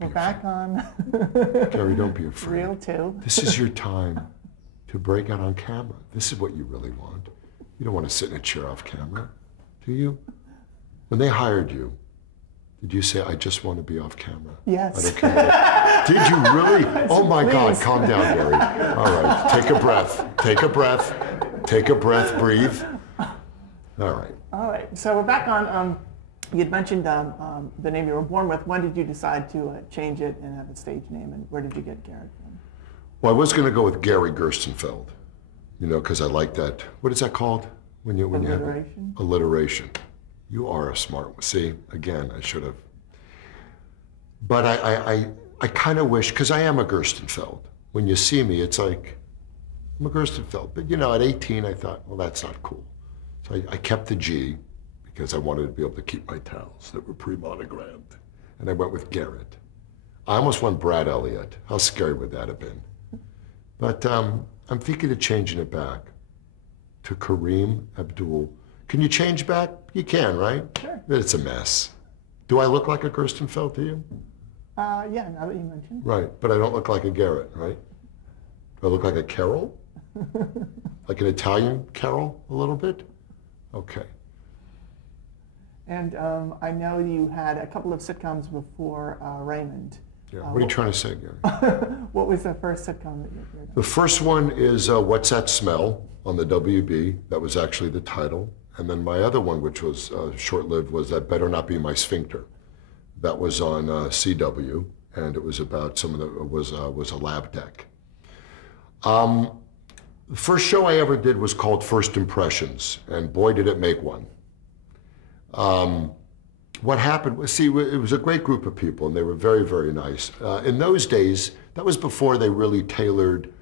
We're back on. Gary, don't be afraid. Reel 2. This is your time to break out on camera. This is what you really want. You don't want to sit in a chair off camera, do you? When they hired you, did you say, I just want to be off camera? Yes. I don't care. Did you really? Oh my God, Please. calm down, Gary. All right, take a breath. Take a breath. Take a breath, breathe. All right. All right, so we're back on. You'd mentioned the name you were born with. When did you decide to change it and have a stage name, and where did you get Garrett from? Well, I was going to go with Gary Gerstenfeld, you know, because I like that. What is that called? When you have Alliteration? Alliteration. You are a smart one. See, again, I should have. But I kind of wish, because I am a Gerstenfeld. When you see me, it's like, I'm a Gerstenfeld. But, you know, at 18, I thought, well, that's not cool. So I kept the G, because I wanted to be able to keep my towels that were pre-monogrammed. And I went with Garrett. I almost went Brad Elliott. How scary would that have been? But I'm thinking of changing it back to Kareem Abdul. Can you change back? You can, right? Sure. It's a mess. Do I look like a Gerstenfeld to you? Yeah, now that you mentioned. Right, but I don't look like a Garrett, right? Do I look like a Carol? Like an Italian Carol, a little bit? Okay. And I know you had a couple of sitcoms before Raymond. Yeah. What are you trying to say, Gary? What was the first sitcom that you appeared on? The first one is What's That Smell on the WB. That was actually the title. And then my other one, which was short-lived, was That Better Not Be My Sphincter. That was on CW, and it was about someone that was a lab tech. The first show I ever did was called First Impressions, and boy, did it make one. What happened was, see, it was a great group of people, and they were very, very nice. In those days, that was before they really tailored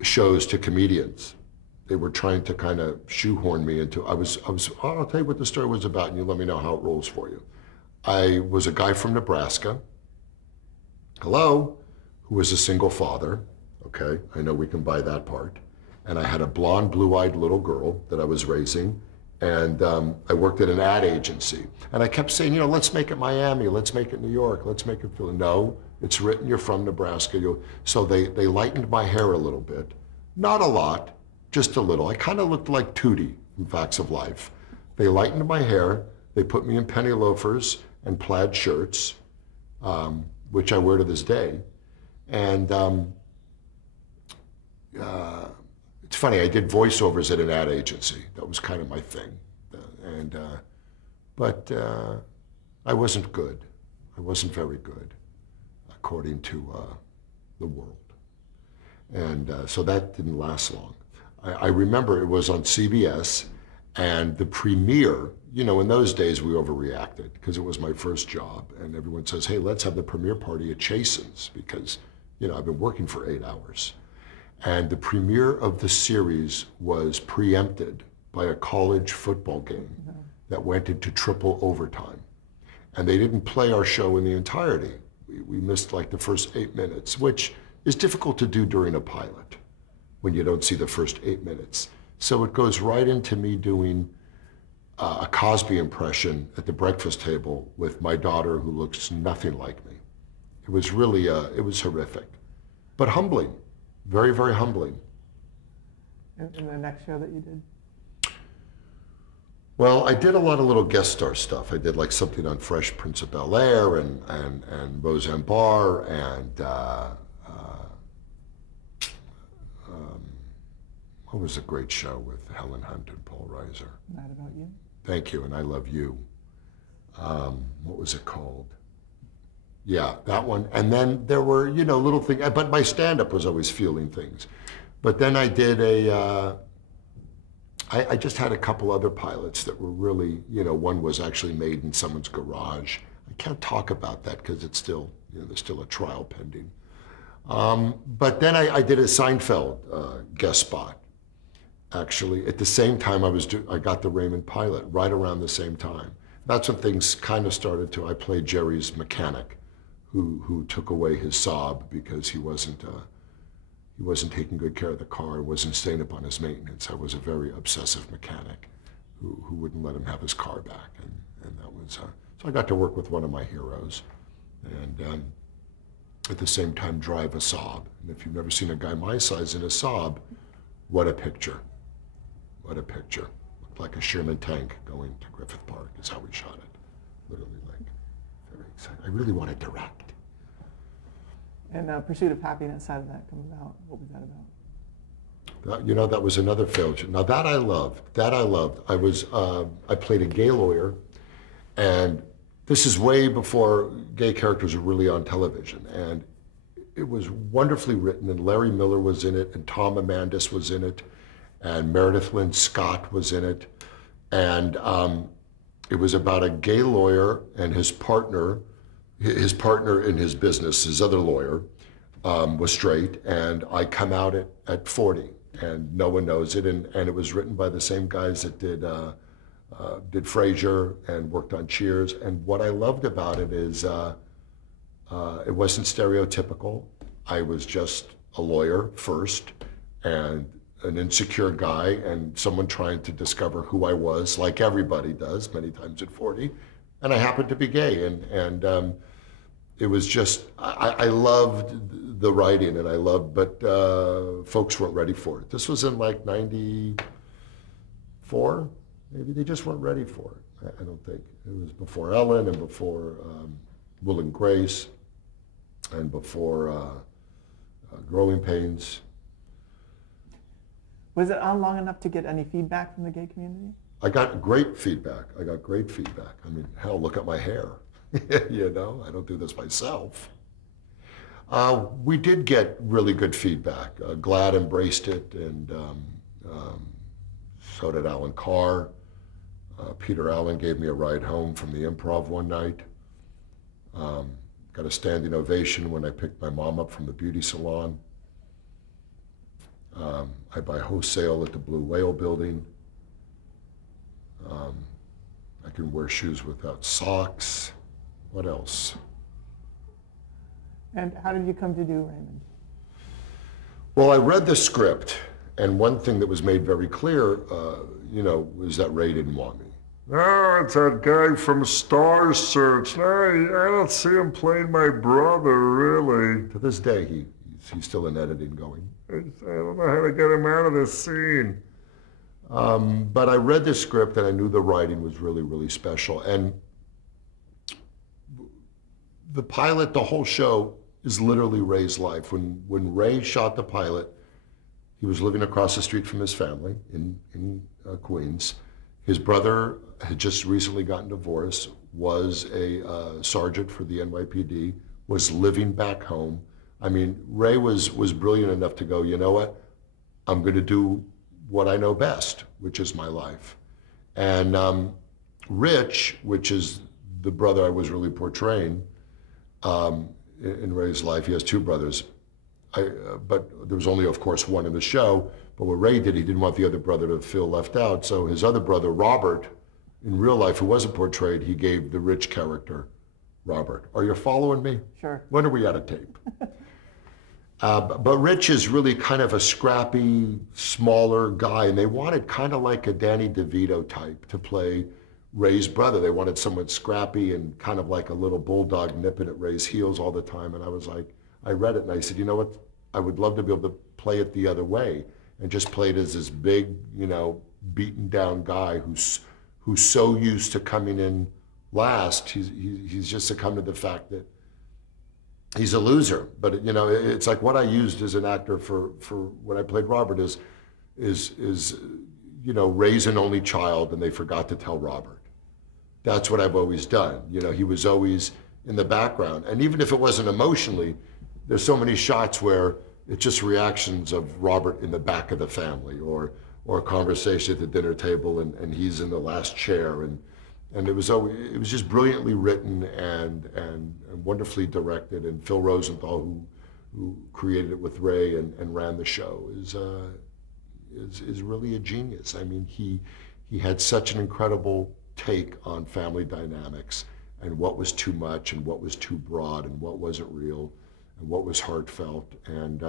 shows to comedians. They were trying to kind of shoehorn me into, I'll tell you what the story was about, and you let me know how it rolls for you. I was a guy from Nebraska, hello, who was a single father, okay, I know we can buy that part. And I had a blonde, blue-eyed little girl that I was raising, and I worked at an ad agency. And I kept saying, you know, let's make it Miami, let's make it New York, let's make it Philly. No, it's written, you're from Nebraska. So they lightened my hair a little bit. Not a lot, just a little. I kind of looked like Tootie from Facts of Life. They lightened my hair, they put me in penny loafers and plaid shirts, which I wear to this day. And it's funny, I did voiceovers at an ad agency. That was kind of my thing. But I wasn't good. I wasn't very good, according to the world. And so that didn't last long. I remember it was on CBS, and the premiere, you know, in those days we overreacted because it was my first job, and everyone says, hey, let's have the premiere party at Chasen's because, you know, I've been working for 8 hours. And the premiere of the series was preempted by a college football game that went into triple overtime. And they didn't play our show in the entirety. We missed like the first 8 minutes, which is difficult to do during a pilot when you don't see the first 8 minutes. So it goes right into me doing a Cosby impression at the breakfast table with my daughter who looks nothing like me. It was really, it was horrific, but humbling. Very, very humbling. In the next show that you did? Well, I did a lot of little guest star stuff. I did like something on Fresh Prince of Bel-Air and Roseanne Barr and what was a great show with Helen Hunt and Paul Reiser? Mad About You? Thank you, and I Love You. What was it called? Yeah, that one. And then there were, you know, little things, but my stand-up was always feeling things. But then I did I just had a couple other pilots that were really, you know, one was actually made in someone's garage. I can't talk about that because it's still, you know, there's still a trial pending. But then I did a Seinfeld guest spot. Actually, at the same time I got the Raymond pilot, right around the same time. That's when things kind of started to, I played Jerry's mechanic, who took away his Saab because he wasn't taking good care of the car, wasn't staying up on his maintenance. I was a very obsessive mechanic who wouldn't let him have his car back, and that was so I got to work with one of my heroes, and at the same time drive a Saab. And if you've never seen a guy my size in a Saab, what a picture. What a picture. Looked like a Sherman tank going to Griffith Park is how we shot it. Literally, like, very excited. I really want to direct. And Pursuit of Happiness, how did that come about? What was that about? You know, that was another failure. Now that I loved, I played a gay lawyer, and this is way before gay characters were really on television, and it was wonderfully written, and Larry Miller was in it, and Tom Amandus was in it, and Meredith Lynn Scott was in it, and it was about a gay lawyer and his partner in his business, his other lawyer, was straight, and I come out at 40, and no one knows it, and it was written by the same guys that did Frasier and worked on Cheers, and what I loved about it is it wasn't stereotypical. I was just a lawyer first, and an insecure guy, and someone trying to discover who I was, like everybody does many times at 40, and I happened to be gay, and it was just, I loved the writing, and but folks weren't ready for it. This was in like 94, maybe they just weren't ready for it. I don't think. It was before Ellen and before Will and Grace and before Growing Pains. Was it on long enough to get any feedback from the gay community? I got great feedback. I mean, hell, look at my hair. You know, I don't do this myself. We did get really good feedback. GLAAD embraced it, and so did Alan Carr. Peter Allen gave me a ride home from the Improv one night. Got a standing ovation when I picked my mom up from the beauty salon. I buy wholesale at the Blue Whale building. I can wear shoes without socks. What else? And how did you come to do Raymond? Well, I read the script, and one thing that was made very clear, you know, was that Ray didn't want me. No, it's that guy from Star Search. No, I don't see him playing my brother, really. To this day, he's still in editing going. I don't know how to get him out of this scene. But I read the script, and I knew the writing was really, really special. And the pilot, the whole show, is literally Ray's life. When Ray shot the pilot, he was living across the street from his family in Queens. His brother had just recently gotten divorced, was a sergeant for the NYPD, was living back home. I mean, Ray was brilliant enough to go, you know what? I'm going to do what I know best, which is my life. And Rich, which is the brother I was really portraying, in Ray's life, he has two brothers, but there was only, of course, one in the show. But what Ray did, he didn't want the other brother to feel left out. So his other brother, Robert, in real life, who wasn't portrayed, he gave the Rich character, Robert. Are you following me? Sure. When are we out of tape? But Rich is really kind of a scrappy, smaller guy, and they wanted kind of like a Danny DeVito type to play Ray's brother. They wanted someone scrappy and kind of like a little bulldog nipping at Ray's heels all the time. And I was like, I read it and I said, you know what? I would love to be able to play it the other way and just play it as this big, you know, beaten down guy who's so used to coming in last. He's just succumbed to the fact that he's a loser. But you know, it's like what I used as an actor for when I played Robert is you know, Ray's an only child and they forgot to tell Robert. That's what I've always done. You know, he was always in the background. And even if it wasn't emotionally, there's so many shots where it's just reactions of Robert in the back of the family, or a conversation at the dinner table and he's in the last chair. And it was just brilliantly written and wonderfully directed. And Phil Rosenthal, who created it with Ray and ran the show, is really a genius. I mean, he had such an incredible take on family dynamics and what was too much and what was too broad and what wasn't real and what was heartfelt. And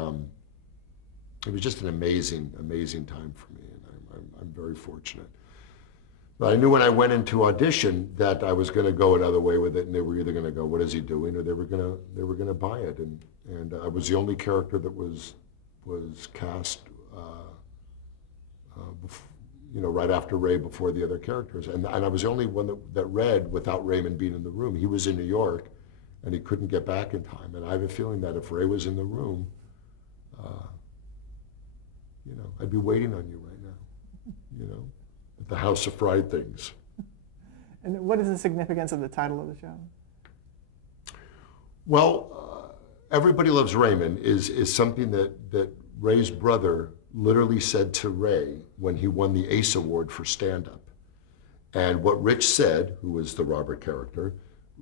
it was just an amazing, amazing time for me, and I'm very fortunate. But I knew when I went into audition that I was going to go another way with it, and they were either going to go, "What is he doing?" or they were going to buy it. And I was the only character that was cast, right after Ray, before the other characters, and I was the only one that read without Raymond being in the room. He was in New York, and he couldn't get back in time. And I have a feeling that if Ray was in the room, I'd be waiting on you right now, at the House of Fried Things. And what is the significance of the title of the show? Well, Everybody Loves Raymond is something that Ray's brother literally said to Ray when he won the ACE Award for stand-up. And what Rich said, who was the Robert character,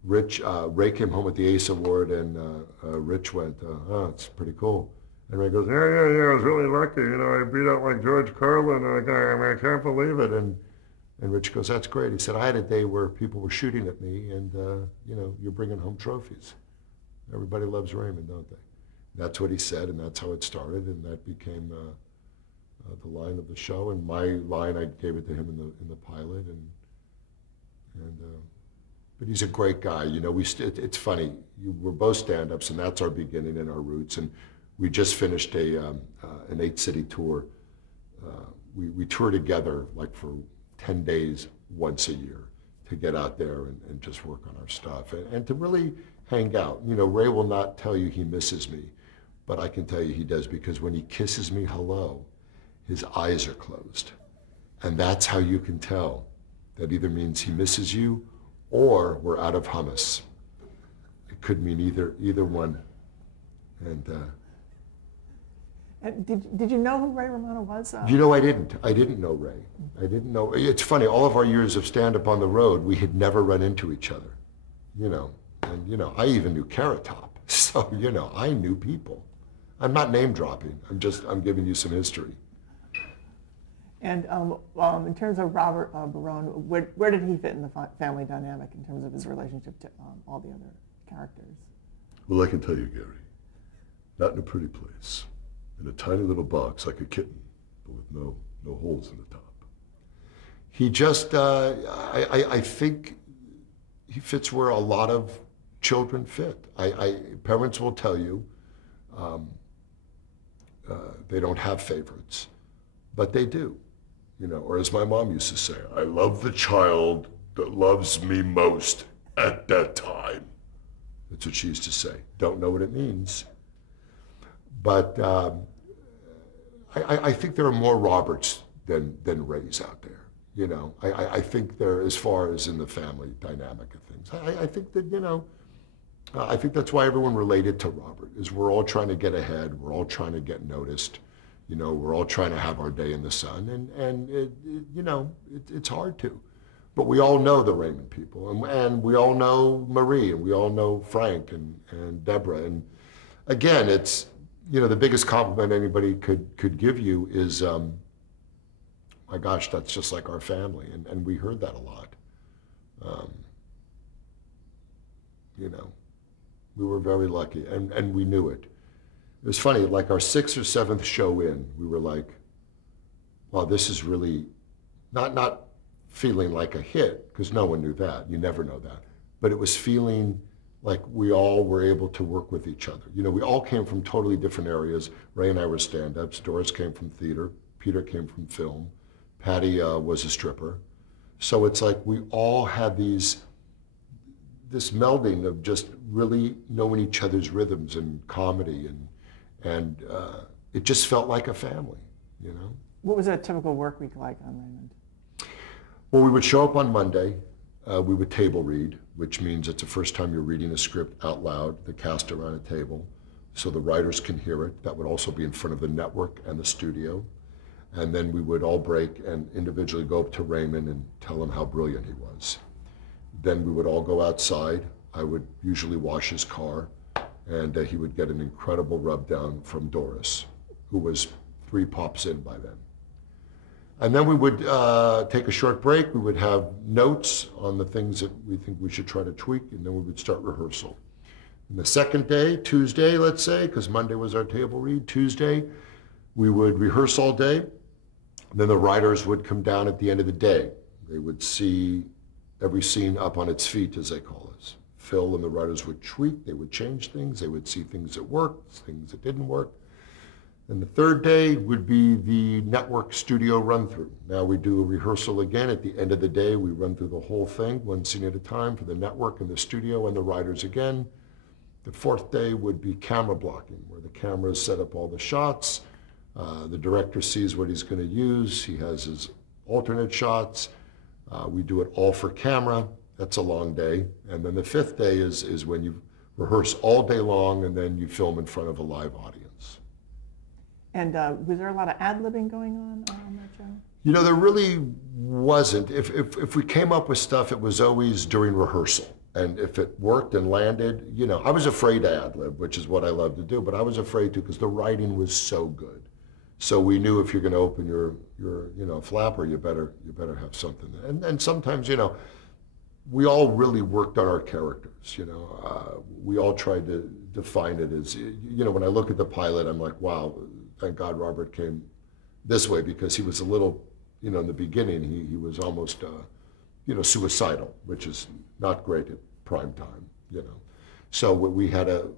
Ray came home with the ACE Award, and Rich went, "Oh, it's pretty cool." And Ray goes, yeah, I was really lucky. I beat out like George Carlin, and I can't believe it. And Rich goes, "That's great." He said, "I had a day where people were shooting at me, and you're bringing home trophies. Everybody loves Raymond, don't they?" That's what he said, and that's how it started, and that became the line of the show. And my line, I gave it to him in the pilot, but he's a great guy. It's funny. We're both stand-ups, and that's our beginning and our roots. And we just finished an 8-city tour. We tour together like for 10 days once a year to get out there and just work on our stuff and to really hang out. Ray will not tell you he misses me, but I can tell you he does, because when he kisses me hello, his eyes are closed. And that's how you can tell. That either means he misses you or we're out of hummus. It could mean either one. And did you know who Ray Romano was? I didn't. I didn't know Ray. I didn't know. It's funny, all of our years of stand-up on the road, we had never run into each other. And I even knew Carrot Top. So, I knew people. I'm not name dropping. I'm giving you some history. And in terms of Robert Barone, where did he fit in the family dynamic in terms of his relationship to all the other characters? Well, I can tell you, Gary, not in a pretty place, in a tiny little box like a kitten, but with no holes in the top. He just, I think he fits where a lot of children fit. Parents will tell you they don't have favorites, but they do. Or as my mom used to say, I love the child that loves me most at that time. That's what she used to say. Don't know what it means. But I think there are more Roberts than Rays out there. I think there, as far as in the family dynamic of things, I think that, I think that's why everyone related to Robert, is we're all trying to get ahead. We're all trying to get noticed. We're all trying to have our day in the sun, and it's hard to. But we all know the Raymond people, and we all know Marie, and we all know Frank and Deborah. And again, it's, the biggest compliment anybody could give you is, my gosh, that's just like our family. And we heard that a lot. We were very lucky, and we knew it. It was funny, like our 6th or 7th show in, we were like, wow, this is really not feeling like a hit, because no one knew that. You never know that. But it was feeling like we all were able to work with each other. We all came from totally different areas. Ray and I were stand-ups. Doris came from theater. Peter came from film. Patty was a stripper. So it's like we all had this melding of just really knowing each other's rhythms and comedy, and it just felt like a family, What was a typical work week like on Raymond? Well, we would show up on Monday. We would table read, which means it's the first time you're reading a script out loud, the cast around a table, so the writers can hear it. That would also be in front of the network and the studio. And then we would all break and individually go up to Raymond and tell him how brilliant he was. Then we would all go outside. I would usually wash his car, and he would get an incredible rub down from Doris, who was 3 pops in by then. And then we would take a short break. We would have notes on the things that we think we should try to tweak, and then we would start rehearsal. And the second day, Tuesday, let's say, because Monday was our table read, Tuesday, we would rehearse all day. And then the writers would come down at the end of the day. They would see every scene up on its feet, as they call it. Phil and the writers would tweak, they would change things, they would see things that worked, things that didn't work. And the third day would be the network studio run-through. Now we do a rehearsal again. At the end of the day, we run through the whole thing, one scene at a time, for the network and the studio and the writers again. The fourth day would be camera blocking, where the cameras set up all the shots. The director sees what he's going to use. He has his alternate shots. We do it all for camera. That's a long day. And then the fifth day is when you rehearse all day long and then you film in front of a live audience. And was there a lot of ad-libbing going on that show? You know, there really wasn't. If we came up with stuff, it was always during rehearsal. And if it worked and landed, you know, I was afraid to ad-lib, which is what I love to do, but I was afraid to because the writing was so good. So we knew if you're going to open your you know, flapper, you better have something. And sometimes, you know, we all really worked on our characters, you know. We all tried to define it as, you know, when I look at the pilot, I'm like, wow, thank God Robert came this way, because he was a little, you know, in the beginning, he was almost, you know, suicidal, which is not great at prime time, you know. So we had to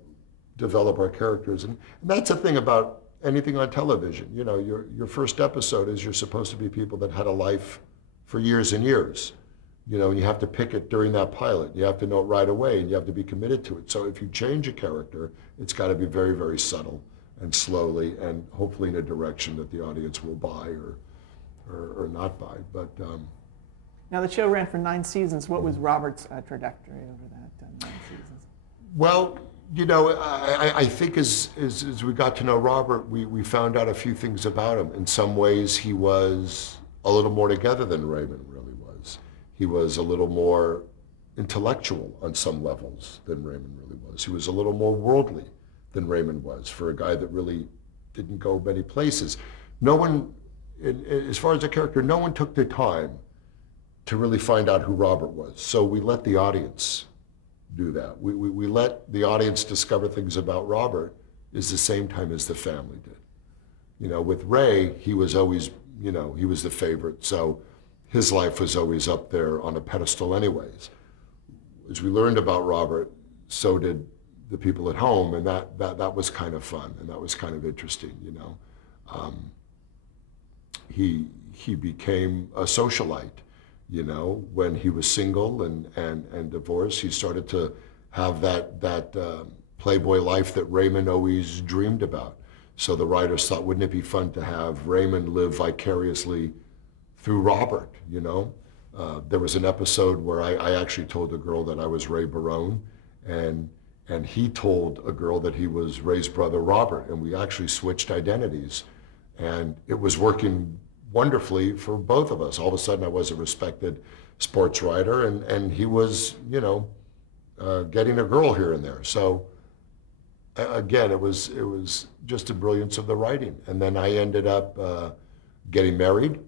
develop our characters. And that's the thing about anything on television. You know, your first episode is you're supposed to be people that had a life for years and years. You know, and you have to pick it during that pilot. You have to know it right away, and you have to be committed to it. So if you change a character, it's got to be very, very subtle and slowly, and hopefully in a direction that the audience will buy or not buy. But now the show ran for 9 seasons. What was Robert's trajectory over that 9 seasons? Well, you know, I think as we got to know Robert, we found out a few things about him. In some ways, he was a little more together than Raymond really was. He was a little more intellectual on some levels than Raymond really was. He was a little more worldly than Raymond was, for a guy that really didn't go many places. No one, as far as a character, no one took the time to really find out who Robert was. So we let the audience do that. We let the audience discover things about Robert is the same time as the family did. You know, with Ray, he was always, you know, he was the favorite, so his life was always up there on a pedestal anyways. As we learned about Robert, so did the people at home, and that was kind of fun, and that was kind of interesting, you know. He became a socialite. You know, when he was single and divorced, he started to have that playboy life that Raymond always dreamed about. So the writers thought, wouldn't it be fun to have Raymond live vicariously through Robert, you know? There was an episode where I actually told a girl that I was Ray Barone, and he told a girl that he was Ray's brother Robert, and we actually switched identities. And it was working wonderfully for both of us. All of a sudden I was a respected sports writer, and he was, you know, getting a girl here and there. So again, it was just the brilliance of the writing. And then I ended up getting married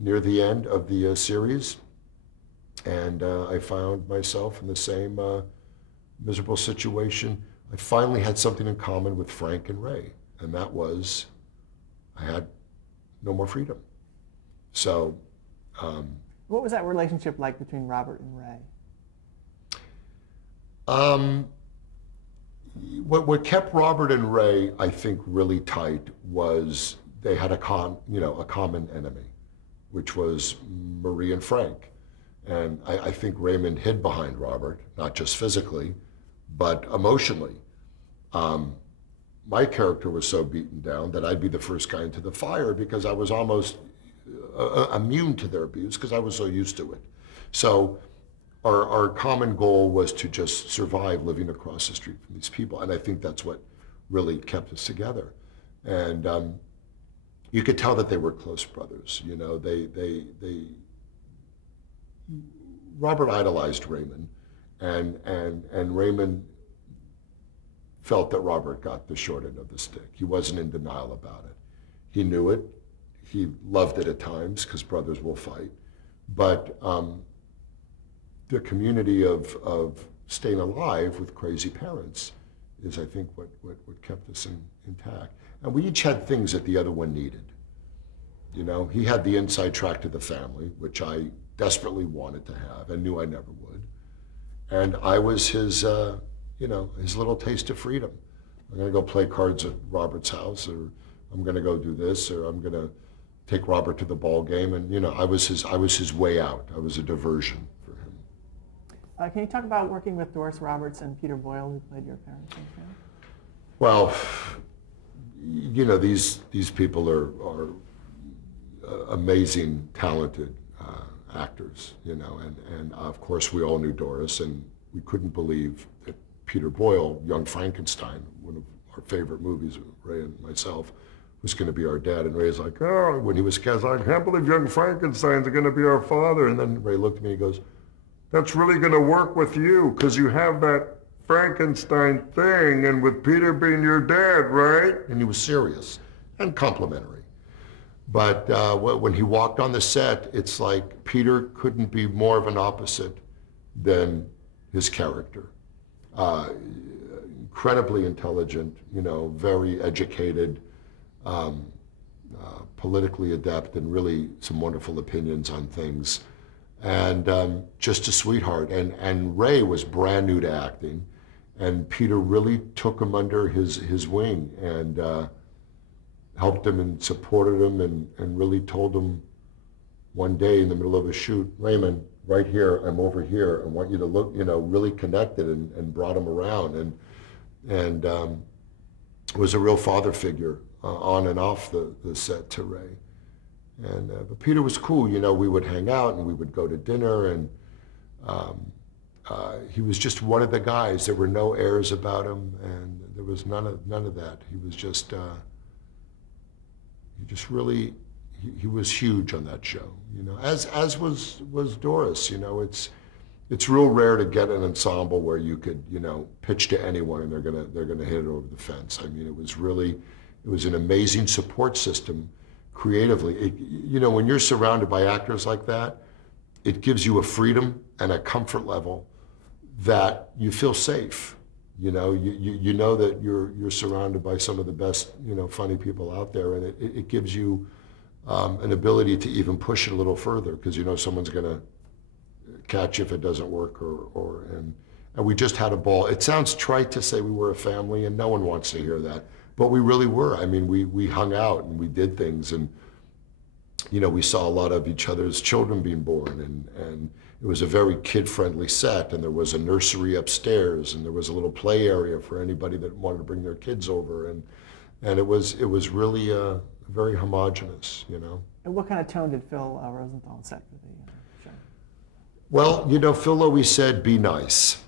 near the end of the series, and I found myself in the same miserable situation. I finally had something in common with Frank and Ray, and that was I had no more freedom. So, what was that relationship like between Robert and Ray? What kept Robert and Ray, I think, really tight was they had a common enemy, which was Marie and Frank. And I think Raymond hid behind Robert, not just physically, but emotionally. My character was so beaten down that I'd be the first guy into the fire because I was almost immune to their abuse because I was so used to it. So our common goal was to just survive living across the street from these people. And I think that's what really kept us together. And you could tell that they were close brothers. You know, Robert idolized Raymond, and Raymond felt that Robert got the short end of the stick. He wasn't in denial about it. He knew it. He loved it at times because brothers will fight. But the community of staying alive with crazy parents is, I think, what kept us intact. And we each had things that the other one needed. You know, he had the inside track to the family, which I desperately wanted to have and knew I never would. And I was his, his little taste of freedom. I'm going to go play cards at Robert's house, or I'm going to go do this, or I'm going to take Robert to the ball game. And, I was his way out. I was a diversion for him. Can you talk about working with Doris Roberts and Peter Boyle, who played your parents in the film? Well, these people are amazing, talented actors, and of course we all knew Doris, and we couldn't believe that Peter Boyle, Young Frankenstein, one of our favorite movies, Ray and myself, was going to be our dad. And Ray's like, oh, when he was cast, I can't believe Young Frankenstein's going to be our father. And then Ray looked at me and he goes, that's really going to work with you because you have that Frankenstein thing, and with Peter being your dad, right? And he was serious and complimentary. But when he walked on the set, it's like Peter couldn't be more of an opposite than his character. Incredibly intelligent, very educated, politically adept, and really some wonderful opinions on things. And just a sweetheart. And Ray was brand new to acting, and Peter really took him under his wing and helped him and supported him and really told him one day in the middle of a shoot, Raymond, right here, I'm over here, I want you to look, really connected, and brought him around, and was a real father figure on and off the set to Ray. And but Peter was cool, we would hang out and we would go to dinner, and he was just one of the guys. There were no airs about him, and there was none of that. He was just he was huge on that show, as was Doris. It's real rare to get an ensemble where you could, pitch to anyone and they're gonna hit it over the fence. I mean, it was an amazing support system creatively. When you're surrounded by actors like that, it gives you a freedom and a comfort level that you feel safe. You know that you're surrounded by some of the best, funny people out there, and it gives you an ability to even push it a little further, because someone's going to catch if it doesn't work, and we just had a ball. It sounds trite to say we were a family, and no one wants to hear that, but we really were. I mean, we hung out and we did things, and we saw a lot of each other's children being born, and it was a very kid-friendly set, and there was a nursery upstairs, and there was a little play area for anybody that wanted to bring their kids over, and it was really very homogenous, And what kind of tone did Phil Rosenthal set for the show? Well, Phil always said, be nice.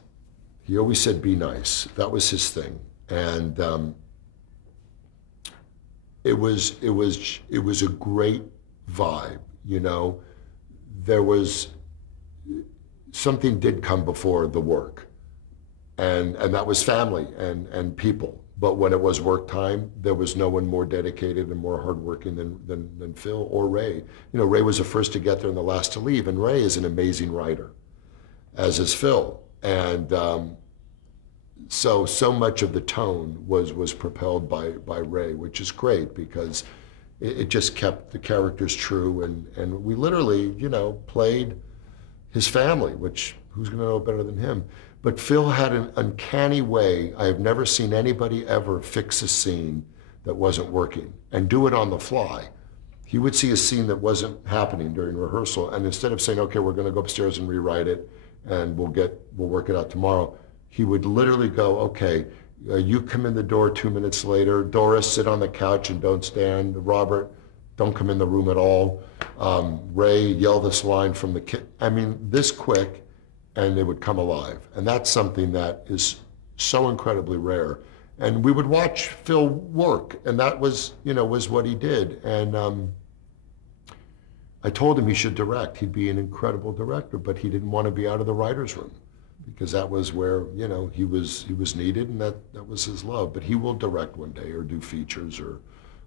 He always said, be nice. That was his thing, and it was a great vibe, There was something did come before the work, and that was family and people. But when it was work time, there was no one more dedicated and more hardworking than Phil or Ray. Ray was the first to get there and the last to leave, and Ray is an amazing writer, as is Phil. And so much of the tone was propelled by Ray, which is great, because it just kept the characters true, and we literally, played his family, which who's going to know better than him? But Phil had an uncanny way. I have never seen anybody ever fix a scene that wasn't working and do it on the fly. He would see a scene that wasn't happening during rehearsal, and instead of saying, okay, we're going to go upstairs and rewrite it, and we'll work it out tomorrow, he would literally go, okay, you come in the door 2 minutes later. Doris, sit on the couch and don't stand. Robert, don't come in the room at all. Ray, yell this line from the kid. I mean, this quick, and it would come alive. And that's something that is so incredibly rare. And we would watch Phil work, and that was, was what he did. And I told him he should direct. He'd be an incredible director, but he didn't want to be out of the writer's room, because that was where, he was needed, and that was his love. But he will direct one day, or do features, or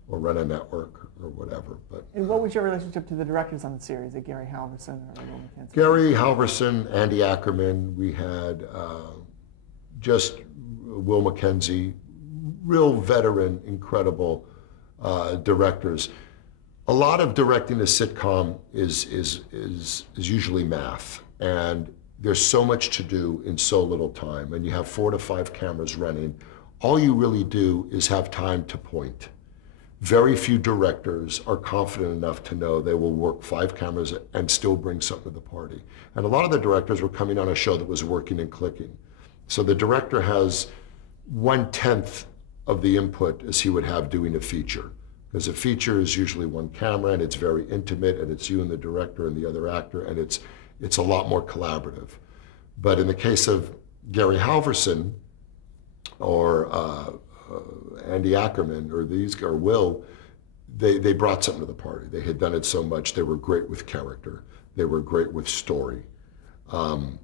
run a network, or whatever. And what was your relationship to the directors on the series, Gary Halvorson or Will McKenzie? Gary Halvorson, Andy Ackerman. We had just Will McKenzie, real veteran, incredible directors. A lot of directing a sitcom is usually math, and there's so much to do in so little time, and you have 4 to 5 cameras running. All you really do is have time to point. Very few directors are confident enough to know they will work 5 cameras and still bring something to the party. And a lot of the directors were coming on a show that was working and clicking. So the director has 1/10 of the input as he would have doing a feature. Because a feature is usually 1 camera, and it's very intimate, and it's you and the director and the other actor, and it's a lot more collaborative. But in the case of Gary Halverson or Andy Ackerman or Will, they brought something to the party. They had done it so much. They were great with character. They were great with story. And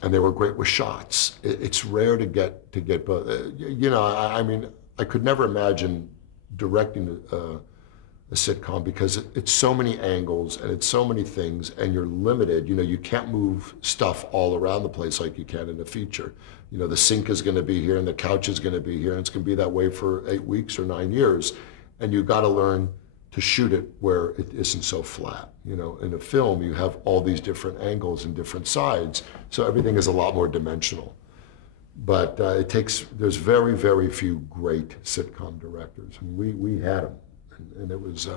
they were great with shots. It's rare to get both. You know, I mean, I could never imagine directing a sitcom because it's so many angles and it's so many things, and you're limited. You know, you can't move stuff all around the place like you can in a feature. You know, the sink is going to be here and the couch is going to be here, and it's going to be that way for 8 weeks or 9 years, and you've got to learn to shoot it where it isn't so flat. You know, in a film, you have all these different angles and different sides, so everything is a lot more dimensional. But there's very, very few great sitcom directors, and we had them, and it was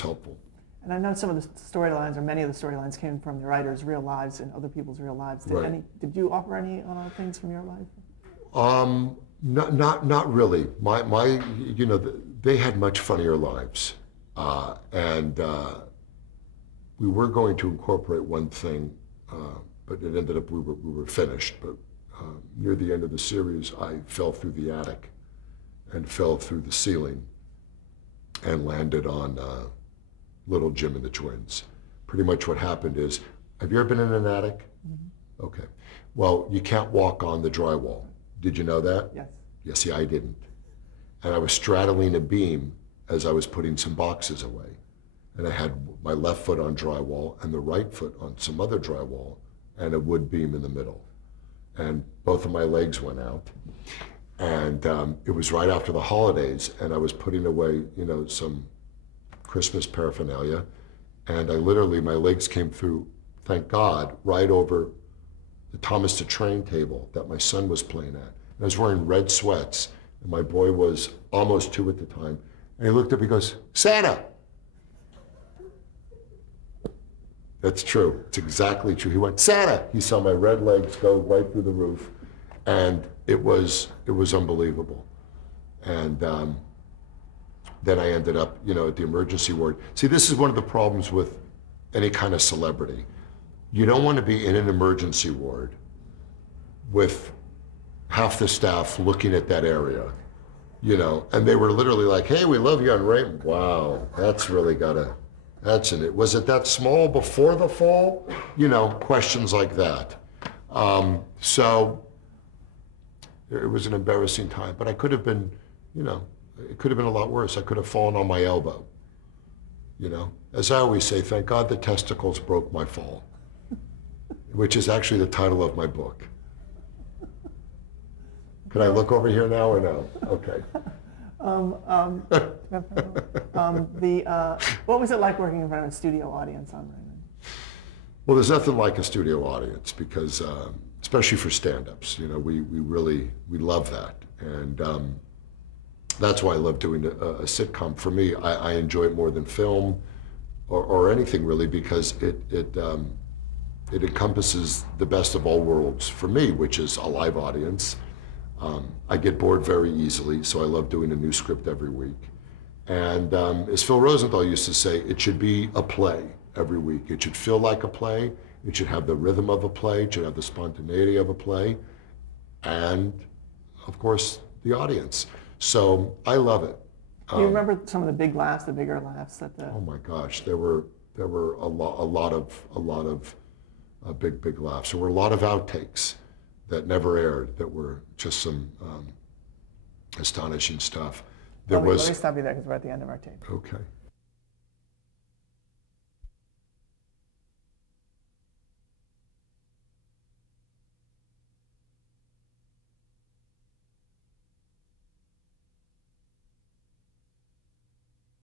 helpful. And I know some of the storylines, or many of the storylines, came from the writers' real lives and other people's real lives. Did you offer any things from your life? Not really. You know, they had much funnier lives, and we were going to incorporate one thing, but it ended up we were finished. But near the end of the series, I fell through the attic and fell through the ceiling and landed on little Jim and the twins. Pretty much what happened is, have you ever been in an attic? Mm-hmm. Okay. Well, you can't walk on the drywall. Did you know that? Yes. Yeah, see, I didn't. And I was straddling a beam as I was putting some boxes away. And I had my left foot on drywall and the right foot on some other drywall and a wood beam in the middle. And both of my legs went out. And it was right after the holidays, and I was putting away, you know, some Christmas paraphernalia, and my legs came through, thank God, right over the Thomas the Train table that my son was playing at. And I was wearing red sweats, and my boy was almost 2 at the time, and he looked up, he goes, "Santa!" That's true. It's exactly true. He went, "Santa!" He saw my red legs go right through the roof, and it was unbelievable. And then I ended up, you know, at the emergency ward. See, this is one of the problems with any kind of celebrity. You don't want to be in an emergency ward with half the staff looking at that area, you know, and they were literally like, "Hey, we love you on Raymond." Wow, that's really that's in it. Was it that small before the fall? You know, questions like that. So it was an embarrassing time, but I could have been, you know, it could have been a lot worse. I could have fallen on my elbow, you know. As I always say, thank God the testicles broke my fall, which is actually the title of my book. Can I look over here now or no? Okay. What was it like working in front of a studio audience on Raymond? Well, there's nothing like a studio audience because, especially for stand-ups, you know, we love that, and that's why I love doing a sitcom. For me, I enjoy it more than film or anything really, because it encompasses the best of all worlds for me, which is a live audience. I get bored very easily, so I love doing a new script every week. And as Phil Rosenthal used to say, it should be a play every week. It should feel like a play. It should have the rhythm of a play. It should have the spontaneity of a play. And, of course, the audience. So I love it. Do you remember some of the big laughs, the bigger laughs that the... Oh my gosh, there were a lot of big laughs. There were a lot of outtakes that never aired that were just some astonishing stuff. Let me stop you there because we're at the end of our tape. Okay.